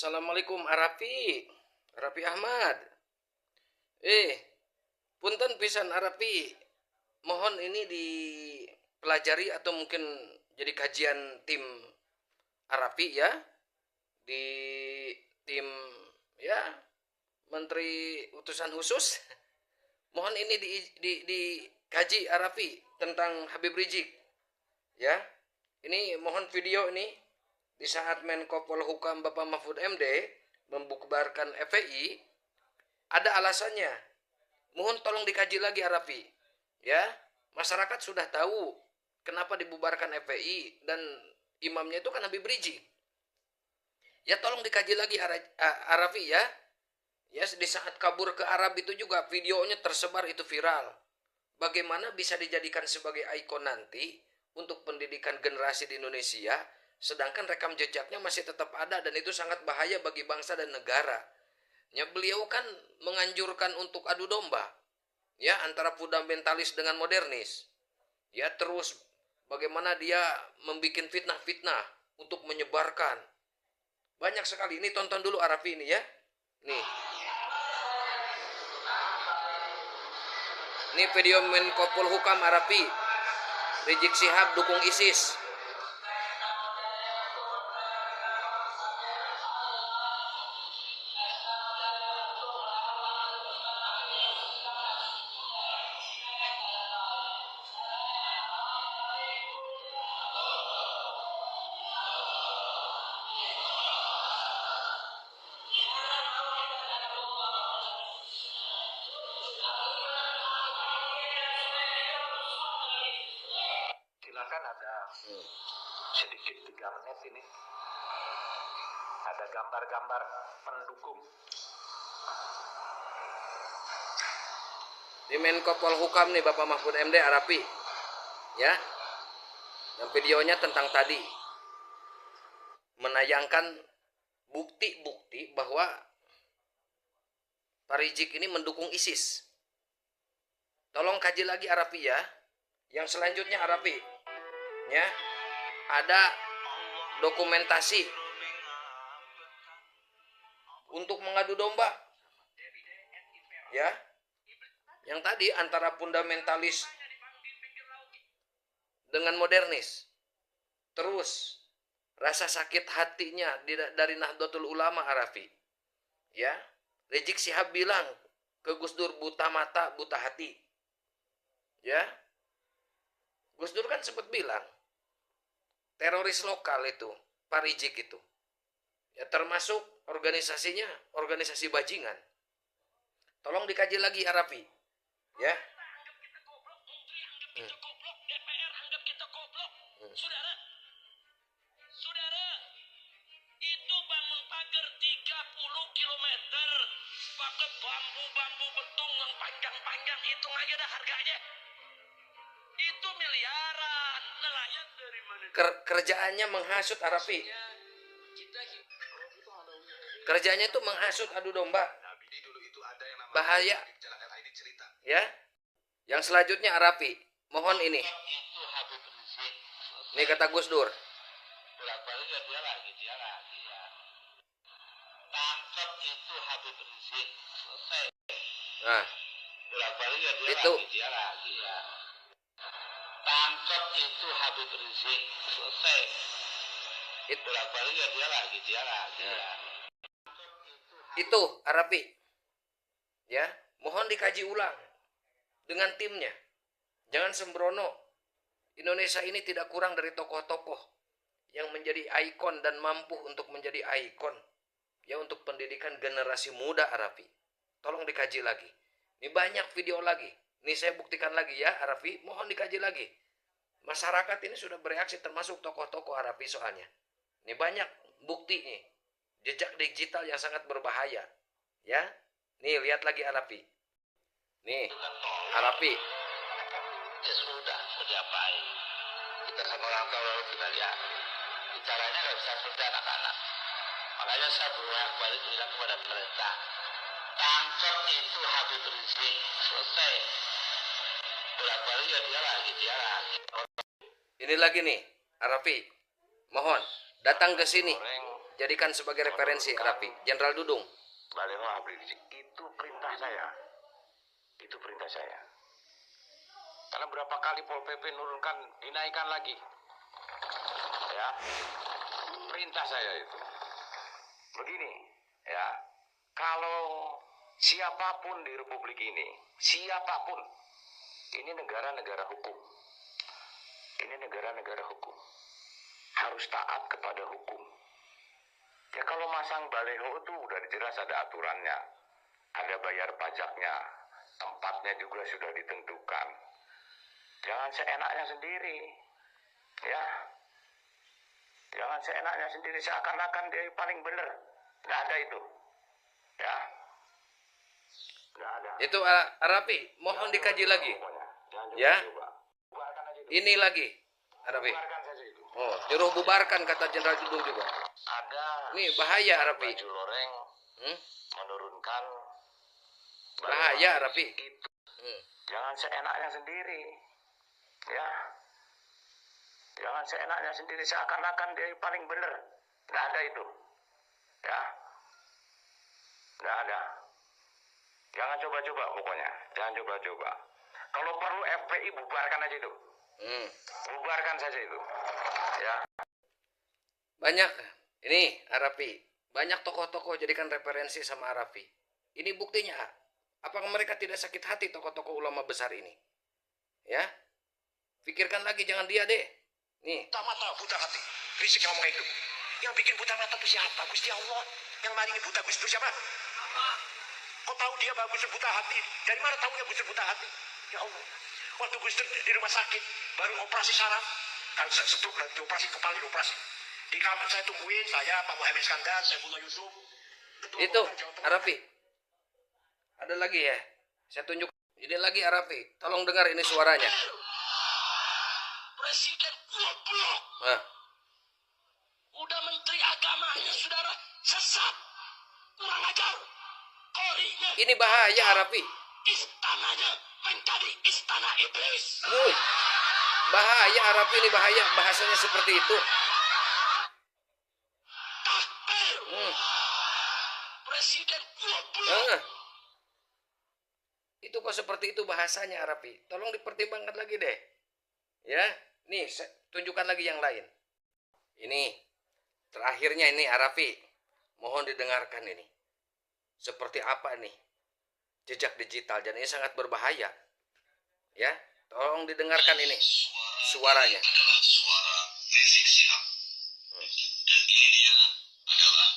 Assalamualaikum Arapi Ahmad. Punten pisan Arapi. Mohon ini dipelajari atau mungkin jadi kajian tim Arapi ya. Di tim ya Menteri Utusan Khusus. Mohon ini dikaji Arapi tentang Habib Rizik. Ya. Ini mohon video ini di saat Menko Polhukam Bapak Mahfud MD membubarkan FPI, ada alasannya. Mohon tolong dikaji lagi Arapi. Ya, masyarakat sudah tahu kenapa dibubarkan FPI dan imamnya itu kan Habib Rizik. Ya tolong dikaji lagi Arapi ya. Ya di saat kabur ke Arab itu juga videonya tersebar itu viral. Bagaimana bisa dijadikan sebagai ikon nanti untuk pendidikan generasi di Indonesia, sedangkan rekam jejaknya masih tetap ada dan itu sangat bahaya bagi bangsa dan negara. Ya, beliau kan menganjurkan untuk adu domba, ya antara fundamentalis dengan modernis. Ya terus bagaimana dia membuat fitnah-fitnah untuk menyebarkan. Banyak sekali. Ini tonton dulu Arafi ini ya. Nih. Ini video Menko Polhukam Arafi. Rizik Syihab dukung ISIS. Silakan ada sedikit 3 menit ini. Ada gambar-gambar pendukung. Di Menko Polhukam nih Bapak Mahfud MD Arapi. Ya. Dan videonya tentang tadi. Menayangkan bukti-bukti bahwa Pak Rizik ini mendukung ISIS. Tolong kaji lagi Arapi ya. Yang selanjutnya Arapi. Ya. Ada dokumentasi untuk mengadu domba. Ya. Yang tadi antara fundamentalis dengan modernis. Terus rasa sakit hatinya dari Nahdlatul Ulama Arafi. Ya. Rizik Syihab bilang ke Gus Dur buta mata, buta hati. Ya. Gus Dur kan sempat bilang teroris lokal itu, Pak Rizik itu. Ya termasuk organisasinya, organisasi bajingan. Tolong dikaji lagi Arapi. Ya. Saudara, itu bangun pagar 30 kilometer pakai bambu betung yang panjang-panjang, hitung aja dah harganya. Itu miliaran. Nelayan dari mana? Kerjaannya menghasut Arafi. Kerjanya itu menghasut adu domba. Bahaya. Ya. Yang selanjutnya Arafi. Mohon ini. Ini kata Gus Dur. Tangkap itu Habib Rizik, selesai. Nah. Itu. Tangkap itu Habib Rizik, selesai. Itu. Dia lagi. Nah. Itu Arafi. Ya, mohon dikaji ulang dengan timnya. Jangan sembrono. Indonesia ini tidak kurang dari tokoh-tokoh yang menjadi ikon dan mampu untuk menjadi ikon ya untuk pendidikan generasi muda Arafi. Tolong dikaji lagi. Ini banyak video lagi. Ini saya buktikan lagi ya Arafi, mohon dikaji lagi. Masyarakat ini sudah bereaksi termasuk tokoh-tokoh Arafi soalnya. Ini banyak bukti nih. Jejak digital yang sangat berbahaya. Ya. Nih lihat lagi Arafi. Nih Arafi. Ya sudah, mau diapain? Kita sama orang tua lalu kita lihat. Caranya nggak bisa seperti anak-anak. Makanya saya berulang kembali bilang kepada pemerintah, tangkap itu Habib Rizik, selesai. Bolak-balik ya dia lagi. Ini lagi nih Arafi. Mohon datang ke sini. jadikan sebagai referensi Arapi. Jenderal Dudung. Baleho Habib Rizik itu perintah saya. Itu perintah saya. Karena berapa kali Pol PP nurunkan, dinaikkan lagi. Ya. Perintah saya itu. Begini, ya. Kalau siapapun di Republik ini, siapapun, ini negara-negara hukum. Ini negara-negara hukum. Harus taat kepada hukum. Ya kalau masang baleho itu udah jelas ada aturannya. Ada bayar pajaknya. Tempatnya juga sudah ditentukan. Jangan seenaknya sendiri. Ya. Jangan seenaknya sendiri seakan-akan dia paling benar. Nggak ada itu. Ya. Nggak ada. Itu Arapi, mohon dikaji lagi. Ya. Ini lagi, Arapi. Oh, nyuruh bubarkan kata Jenderal Dudung juga. Ada. Ini bahaya Arapi. Baju loreng menurunkan. Bahaya Arapi. Jangan seenaknya sendiri. Ya. Jangan seenaknya sendiri seakan-akan dia paling benar. Nggak ada itu. Ya. Nggak ada. Jangan coba-coba pokoknya. Jangan coba-coba. Kalau perlu FPI bubarkan aja itu. Bubarkan saja itu. Ya. Banyak. Ini Arapi. Banyak tokoh-tokoh jadikan referensi sama Arapi. Ini buktinya. Apakah mereka tidak sakit hati tokoh-tokoh ulama besar ini? Ya. Pikirkan lagi, jangan dia deh. Nih. Buta mata, buta hati. Rizik yang ngomong itu. Yang bikin buta mata itu siapa? Gusti Allah. Yang maringi buta Gusti itu siapa? Kok tahu dia bagus buta hati? Dari mana tahu dia Gusti buta hati? Ya Allah. Waktu Gusti di rumah sakit, baru operasi saraf. Kan setuk dan dioperasi, kepala dioperasi. Di kamar saya tungguin, saya, Pak Muhammad Iskandar, Saifullah Yusuf. Itu, Arapi. Ada lagi ya. Saya tunjuk. Ini lagi Arapi. Tolong dengar ini suaranya. Presiden goblok. Nah. Udah menteri agamanya, saudara, sesat. Kurang ajar. Korinya. Ini bahaya Arapi. Istananya menjadi istana iblis. Bahaya Arapi, ini bahaya. Bahasanya seperti itu. Takbir. Presiden goblok. Nah. Itu kok seperti itu bahasanya Arapi. Tolong dipertimbangkan lagi deh. Ya, nih saya tunjukkan lagi yang lain. Ini terakhirnya ini Arapi. Mohon didengarkan ini. Seperti apa nih jejak digital, dan ini sangat berbahaya. Ya, tolong didengarkan ini suaranya. Adalah suara Rizik Sihab. Dan ini dia adalah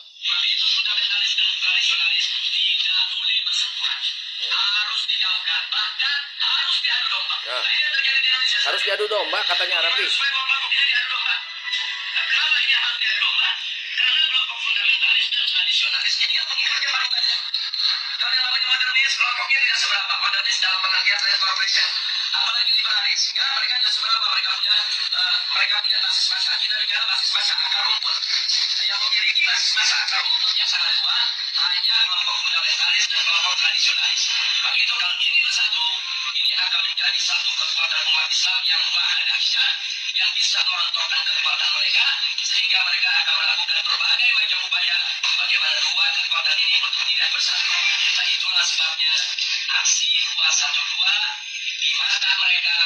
itu fundamentalis dan tradisionalis tidak boleh bersentuhan. Harus dijauhkan, bahkan harus diadu domba. Nah, Nah, ini yang terjadi di Indonesia. harus diadu domba katanya Arapi. Supaya kelompok ini diadu domba. Nah, kenapa ini harus diadu domba? Karena kelompok fundamentalis dan tradisionalis ini yang pengikutnya paling banyak. Kalau yang namanya modernis, kelompoknya tidak seberapa. Modernis dalam pengertian trade corporation. Apalagi liberalis, ya mereka tidak seberapa. Mereka punya basis massa. Kita bicara basis massa akar rumput. Yang memiliki basis massa akar rumput yang sangat kuat hanya kelompok fundamentalis dan kelompok tradisionalis. Begitu kalau ini bersatu, ini akan menjadi satu kekuatan umat Islam yang maha dahsyat, yang bisa merontokkan kekuatan mereka, sehingga mereka akan melakukan berbagai macam upaya bagaimana dua kekuatan ini untuk tidak bersatu. Nah, itulah sebabnya aksi 212 di mata mereka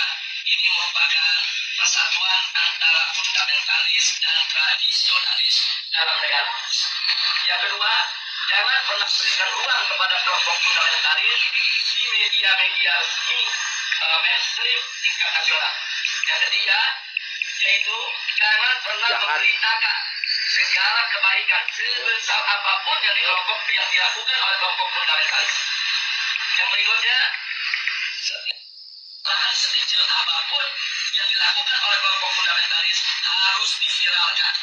ini merupakan persatuan antara fundamentalis dan tradisionalis dalam negara. Yang kedua, jangan pernah berikan ruang kepada kelompok fundamentalis di media-media resmi mainstream tingkat nasional. Yang ketiga, yaitu jangan pernah memberitakan segala kebaikan sebesar apapun yang dilakukan oleh kelompok fundamentalis. Yang berikutnya, bahan sekecil apapun yang dilakukan oleh kelompok fundamentalis harus diviralkan,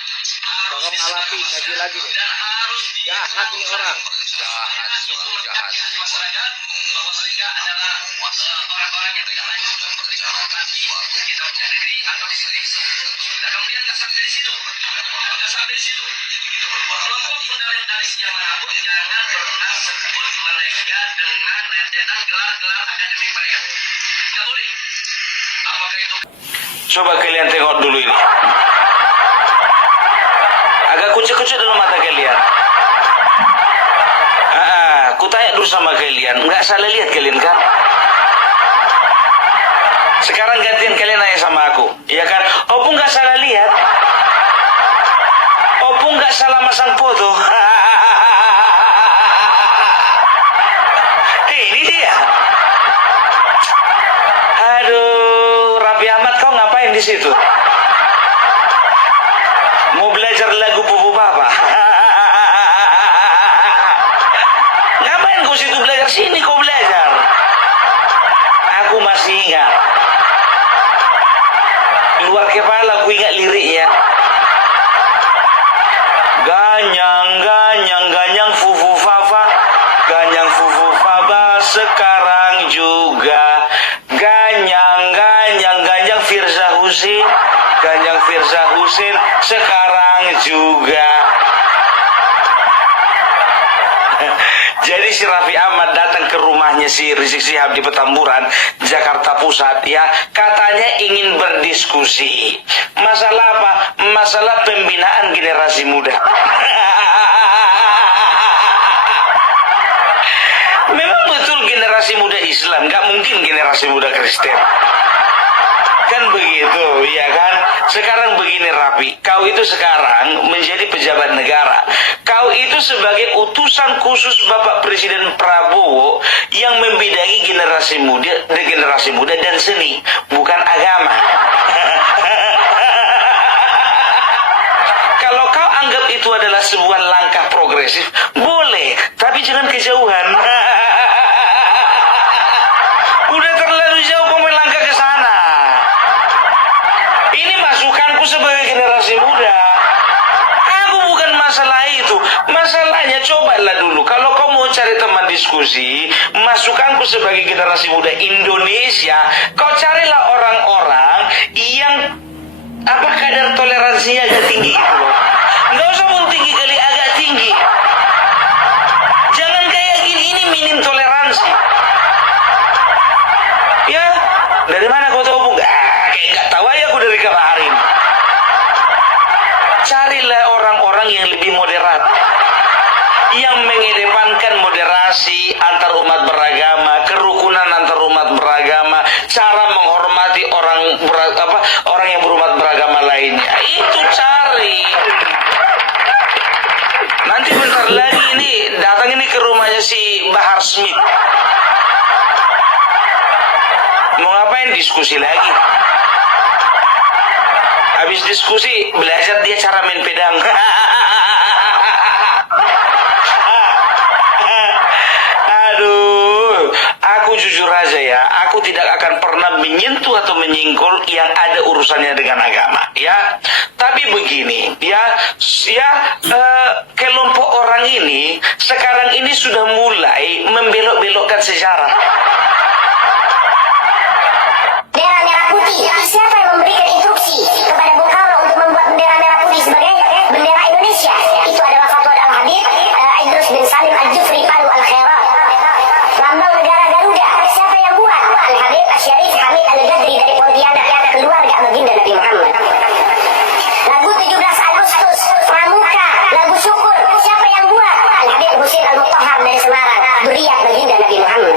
harus Alapi, kaji lagi nih. dan harus Jahat ini orang. Jahat, sungguh jahat. Masyarakat bahwa mereka adalah orang-orang yang terkadang sudah memberikan lokasi kita punya negeri atau di sini. Dan kemudian nggak sampai di situ, kelompok fundamentalis yang manapun jangan pernah sebut mereka dengan rentetan gelar-gelar akademik mereka. Nggak boleh. Apakah itu? Coba kalian tengok dulu ini. Agak kucuk-kucuk dalam mata kalian. Aku tanya dulu sama kalian, nggak salah lihat kalian kan? Sekarang gantian kalian nanya sama aku, iya kan? Opung nggak salah lihat, Opung nggak salah masang foto. Ini dia. Aduh, Raffi Ahmad, kau ngapain di situ? Mau belajar lagu Pupu Papa? Ngapain kau situ belajar? Sini kau belajar. Aku masih ingat. Luar kepala aku ingat liriknya. Ganyang, ganyang, ganyang, fufu fafa. Ganyang, fufu faba, sekarang juga. Ganyang, ganyang, ganyang, Firza Husin. Ganyang Firza Husin, sekarang juga. Jadi si Raffi Ahmad datang ke rumahnya si Rizik Syihab di Petamburan, Jakarta Pusat, ya. Katanya ingin berdiskusi. Masalah apa? Masalah pembinaan generasi muda. Memang betul generasi muda Islam, nggak mungkin generasi muda Kristen. Kan begitu, ya kan? Sekarang begini Raffi, kau itu sekarang menjadi pejabat negara. Kau itu sebagai utusan khusus Bapak Presiden Prabowo yang membidangi generasi muda dan seni, bukan agama. Kalau kau anggap itu adalah sebuah langkah progresif, boleh, tapi jangan kejauhan. Udah terlalu jauh kau melangkah ke sana. Ini masukanku sebagai generasi muda. Aku bukan masalah itu. Masalahnya cobalah dulu. Kalau kau mau cari teman diskusi, masukanku sebagai generasi muda Indonesia, kau carilah orang-orang yang kadar toleransinya agak tinggi gitu loh. Nggak usah pun tinggi kali, agak tinggi. Jangan kayak gini, ini minim toleransi. Ya, dari mana kau tahu Bung? Kayak nggak tahu aja aku dari kemarin. Carilah orang-orang yang lebih moderat, yang mengedepankan moderasi antar umat beragama, kerukunan antar umat beragama, cara menghormati orang yang berumat beragama lainnya. Itu cari. Nanti bentar lagi ini datang ini ke rumahnya si Bahar Smith. Mau ngapain? Diskusi lagi. Habis diskusi, belajar dia cara main pedang. Aduh, aku jujur aja ya, aku tidak akan pernah menyentuh atau menyingkul yang ada urusannya dengan agama, ya. Tapi begini, kelompok orang ini sekarang ini sudah mulai membelok-belokkan sejarah. Bendera merah putih. Siapa yang memberikan instruksi kepada Bung Karno untuk membuat bendera merah putih sebagai bendera Indonesia? Itu adalah Fatwa Al-Habib Idrus bin Salim Al-Jufri Palu Al-Khairat. Lambang negara Garuda. Siapa yang buat? Al-Habib Asyarif Hamid Al-Gadri dari Pontianak, keluarga baginda Nabi Muhammad. Lagu 17 Agustus Pramuka, lagu syukur. Siapa yang buat? Al-Habib Husin Al-Mutahhar dari Semarang, zuriat baginda Nabi Muhammad.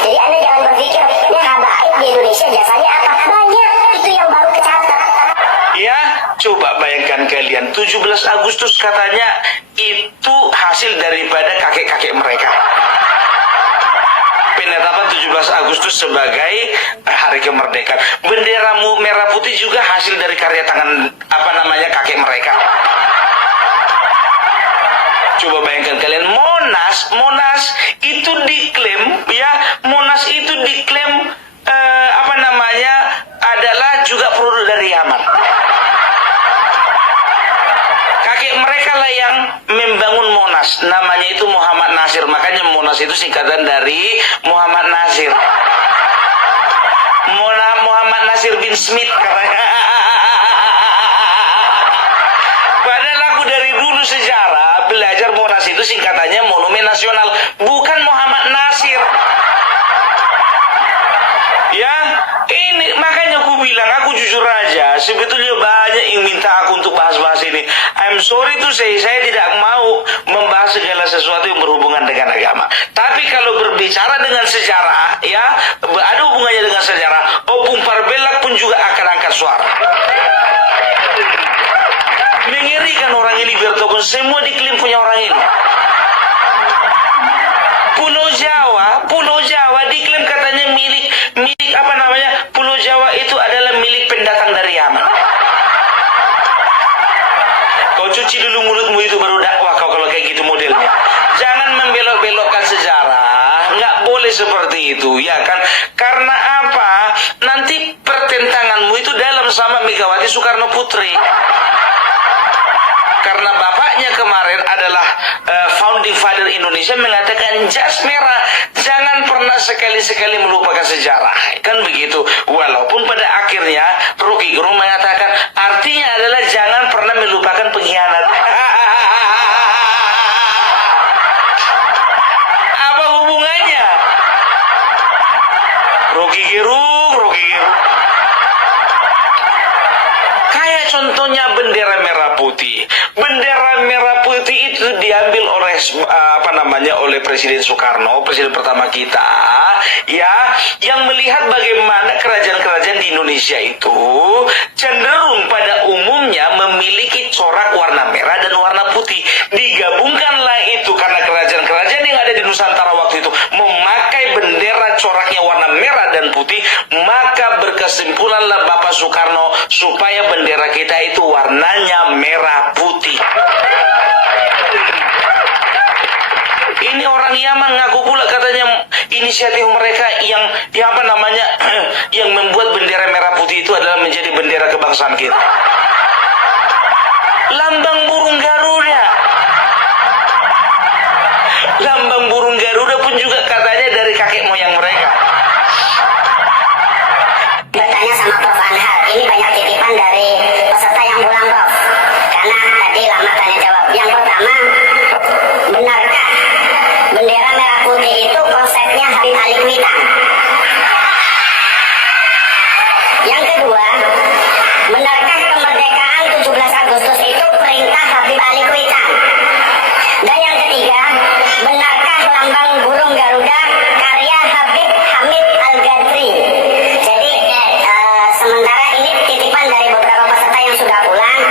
Jadi Anda jangan berpikir ya habaib di Indonesia jasanya apa? Banyak, itu yang baru kecatat. Ya, coba bayangkan kalian, 17 Agustus katanya itu hasil daripada kakek-kakek mereka. Penetapan 17 Agustus sebagai hari kemerdekaan. Bendera merah putih juga hasil dari karya tangan kakek mereka. Coba bayangkan kalian, Monas itu diklaim adalah juga produk dari Yaman. Kakek mereka lah yang membangun Monas, namanya itu Muhammad Nasir. Makanya Monas itu singkatan dari Muhammad Nasir. Muhammad Nasir bin Smith katanya. Padahal aku dari dulu sejarah belajar Monas itu singkatannya Monumen Nasional, bukan Muhammad Nasir. Ya, ini makanya aku bilang, aku jujur aja, sebetulnya banyak yang minta aku untuk bahas-bahas ini. begini, I'm sorry to say, saya tidak mau membahas segala sesuatu yang berhubungan dengan agama. Tapi kalau berbicara dengan sejarah, ya, ada hubungannya dengan sejarah, Opung Parbelak pun juga akan angkat suara. Mengerikan orang ini, Bertokun, semua diklaim punya orang ini. Pulau Jawa diklaim katanya milik apa namanya? Pulau Jawa itu adalah milik pendatang dari Yaman. Kau cuci dulu mulutmu itu baru dakwah kau kalau kayak gitu modelnya. Jangan membelok-belokkan sejarah. Nggak boleh seperti itu, ya kan? Karena apa? Nanti pertentanganmu itu dalam sama Megawati Soekarno Putri. Karena bapaknya kemarin adalah founding father Indonesia mengatakan jas merah, jangan pernah sekali-sekali melupakan sejarah, kan begitu. Walaupun pada akhirnya Rocky Gerung mengatakan artinya adalah jangan pernah melupakan pengkhianat. Apa hubungannya? Rocky Gerung. Kayak contohnya bendera merah putih. Bendera merah putih itu diambil oleh oleh Presiden Soekarno, presiden pertama kita, ya, yang melihat bagaimana kerajaan-kerajaan di Indonesia itu cenderung pada umumnya memiliki corak warna merah dan warna putih. Digabungkanlah itu karena kerajaan-kerajaan yang ada di Nusantara waktu itu memakai bendera coraknya warna merah dan putih, maka berkesimpulanlah Bapak Soekarno supaya bendera kita itu warnanya merah putih. Ini orang Yaman ngaku pula katanya inisiatif mereka yang yang membuat bendera merah putih itu adalah menjadi bendera kebangsaan kita. Lambang burung Garuda. Lambang burung Garuda pun juga katanya dari kakek moyang mereka. Bertanya sama Prof. Anhar, ini banyak titipan dari peserta yang pulang, Prof. Karena tadi lama tanya jawab. Yang pertama, benarkah bendera merah putih itu konsepnya Habib Ali Kuitang? Yang kedua, benarkah kemerdekaan 17 Agustus itu perintah Habib Ali Kuitang? Dan yang ketiga, benarkah lambang burung Garuda karya Habib Hamid Al-Ghazali? Jadi sementara ini titipan dari beberapa peserta yang sudah pulang.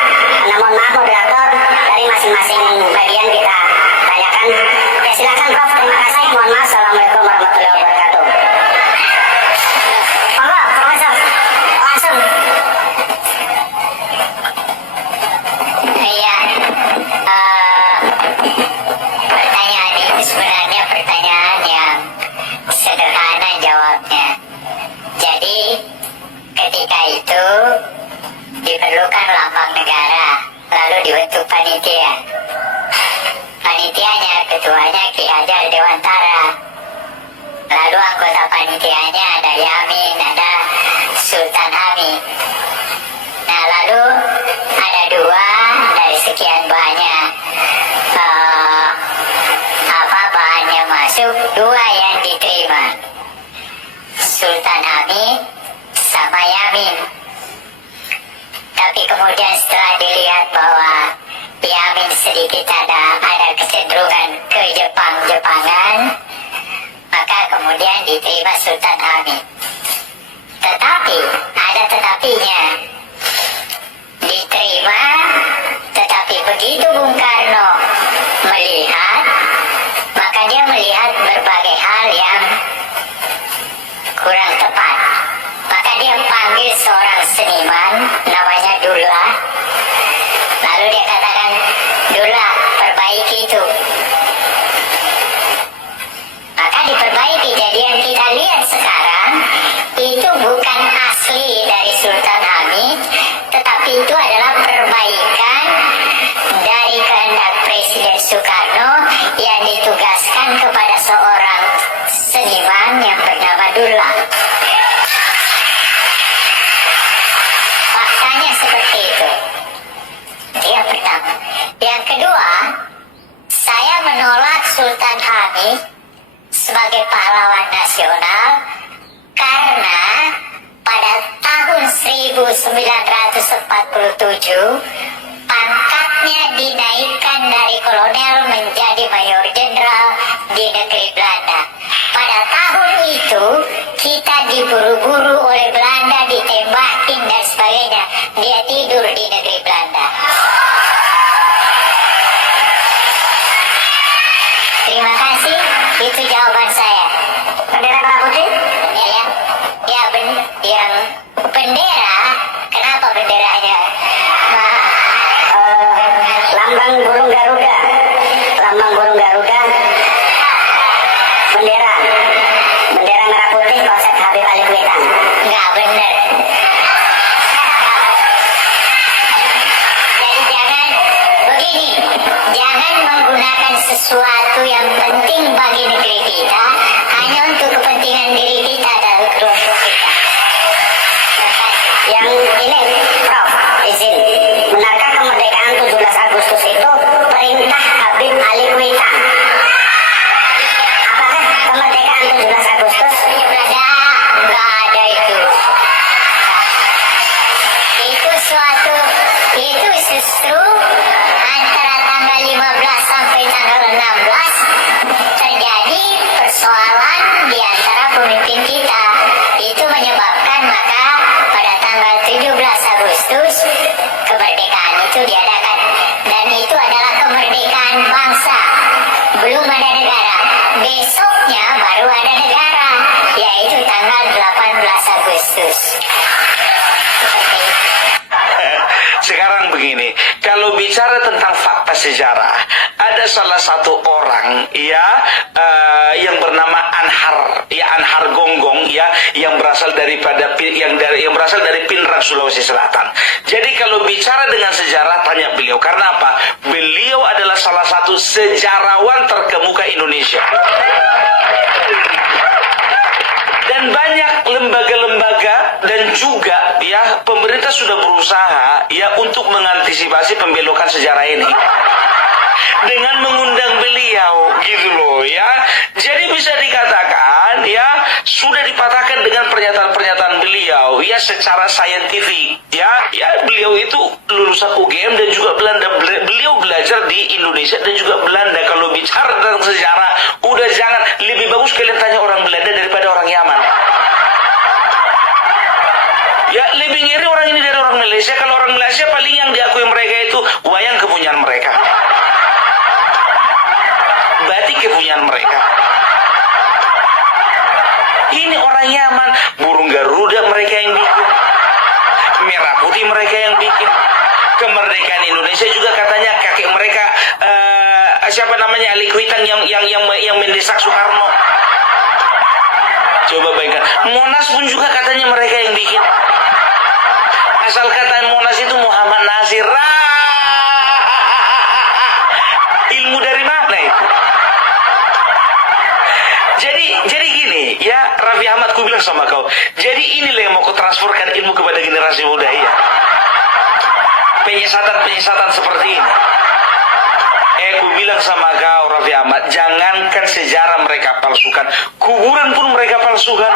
Namun maaf moderator, dari masing-masing bagian kita tanyakan. Ya, silakan Prof. Terima kasih. Mohon maaf. Assalamualaikum warahmatullahi wabarakatuh. Allah, Profesor. Langsung. Iya. Pertanyaan itu sebenarnya pertanyaan yang sederhana jawabnya. Jadi ketika itu diperlukan lambang negara, lalu dibentuk panitia. Panitianya, ketuanya Ki Hajar Dewantara. Lalu anggota panitianya ada Yamin, ada Sultan Hamid. Nah, lalu ada dua dari sekian banyak bahannya masuk, dua yang diterima, Sultan Hamid sama Yamin. Tapi kemudian setelah dilihat bahwa Yamin sedikit ada kecenderungan ke Jepangan, maka kemudian diterima Sultan Hamid. Tetapi ada tetapinya. Diterima, tetapi begitu Bung Karno melihat, maka dia melihat berbagai hal yang kurang tepat. Maka dia panggil seorang seniman namanya Dullah. Lalu dia katakan, Dullah, perbaiki itu. Maka diperbaiki. Jadi yang kita lihat sekarang itu bukan asli dari Sultan Hamid, tetapi itu adalah perbaikan dari kehendak Presiden Soekarno yang ditugaskan kepada seorang seniman yang bernama Dullah. Faktanya seperti itu. Yang pertama. Yang kedua, saya menolak Sultan Hamid sebagai pahlawan nasional karena pada tahun 1947 pangkat dinaikkan dari kolonel menjadi mayor jenderal di negeri Belanda. Pada tahun itu kita diburu-buru oleh Belanda, ditembakin dan sebagainya. Dia tidur di negeri Belanda. Terima kasih, itu jawaban saya. Bendera merah putih? Ya, ya yang bendera. Kenapa benderanya? Lambang burung Garuda. Lambang burung Garuda. Bendera merah putih konsep Habib Ali Kuitang. Nggak benar. Jadi jangan menggunakan sesuatu yang penting bagi negeri kita hanya untuk kepentingan diri kita dan kelompok kita. Yang ini, Prof, izin. Benarkah kemerdekaan 17 Agustus itu perintah Habib Ali Kuitang? Apakah kemerdekaan 17 Agustus? Nggak ada itu. Itu justru antara tanggal 15 sampai tanggal 16 terjadi persoalan di antara pemimpin kita. Itu menyebabkan maka pada tanggal 17 Agustus kemerdekaan itu diadakan. Dan itu adalah kemerdekaan bangsa. Belum ada negara. Besoknya baru ada negara, yaitu tanggal 18 Agustus. Sekarang begini, kalau bicara tentang fakta sejarah, ada salah satu orang ya yang bernama Anhar Gonggong ya, yang berasal dari Pinrang, Sulawesi Selatan. Jadi kalau bicara dengan sejarah, tanya beliau. Karena apa? Beliau adalah salah satu sejarawan terkemuka Indonesia. Dan banyak lembaga-lembaga dan juga ya pemerintah sudah berusaha ya untuk mengantisipasi pembelokan sejarah ini dengan mengundang beliau gitu loh ya. Jadi bisa dikatakan ya sudah dipatahkan dengan pernyataan-pernyataan beliau ya secara saintifik ya beliau itu lulusan UGM dan juga Belanda. Beliau belajar di Indonesia dan juga Belanda. Kalau bicara tentang sejarah, udah jangan, lebih bagus kalian tanya orang Belanda daripada orang Yaman. Ya lebih ngiri orang ini dari orang Malaysia. Kalau orang Malaysia paling yang diakui mereka itu wayang kepunyaan mereka, batik kepunyaan mereka. Ini orang Yaman, burung Garuda mereka yang bikin, merah putih mereka yang bikin. Kemerdekaan Indonesia juga katanya kakek mereka siapa namanya Ali Kuitang yang mendesak Soekarno. Coba bayangkan, Monas pun juga katanya mereka yang bikin. Asal kata Monas itu Muhammad Nasir. Ilmu dari mana itu? Jadi gini ya, Raffi Ahmad, ku bilang sama kau. Jadi inilah yang mau kau transferkan ilmu kepada generasi muda ya. Penyesatan seperti ini. Ku bilang sama kau Raffi Ahmad, jangankan sejarah mereka palsukan, kuburan pun mereka palsukan.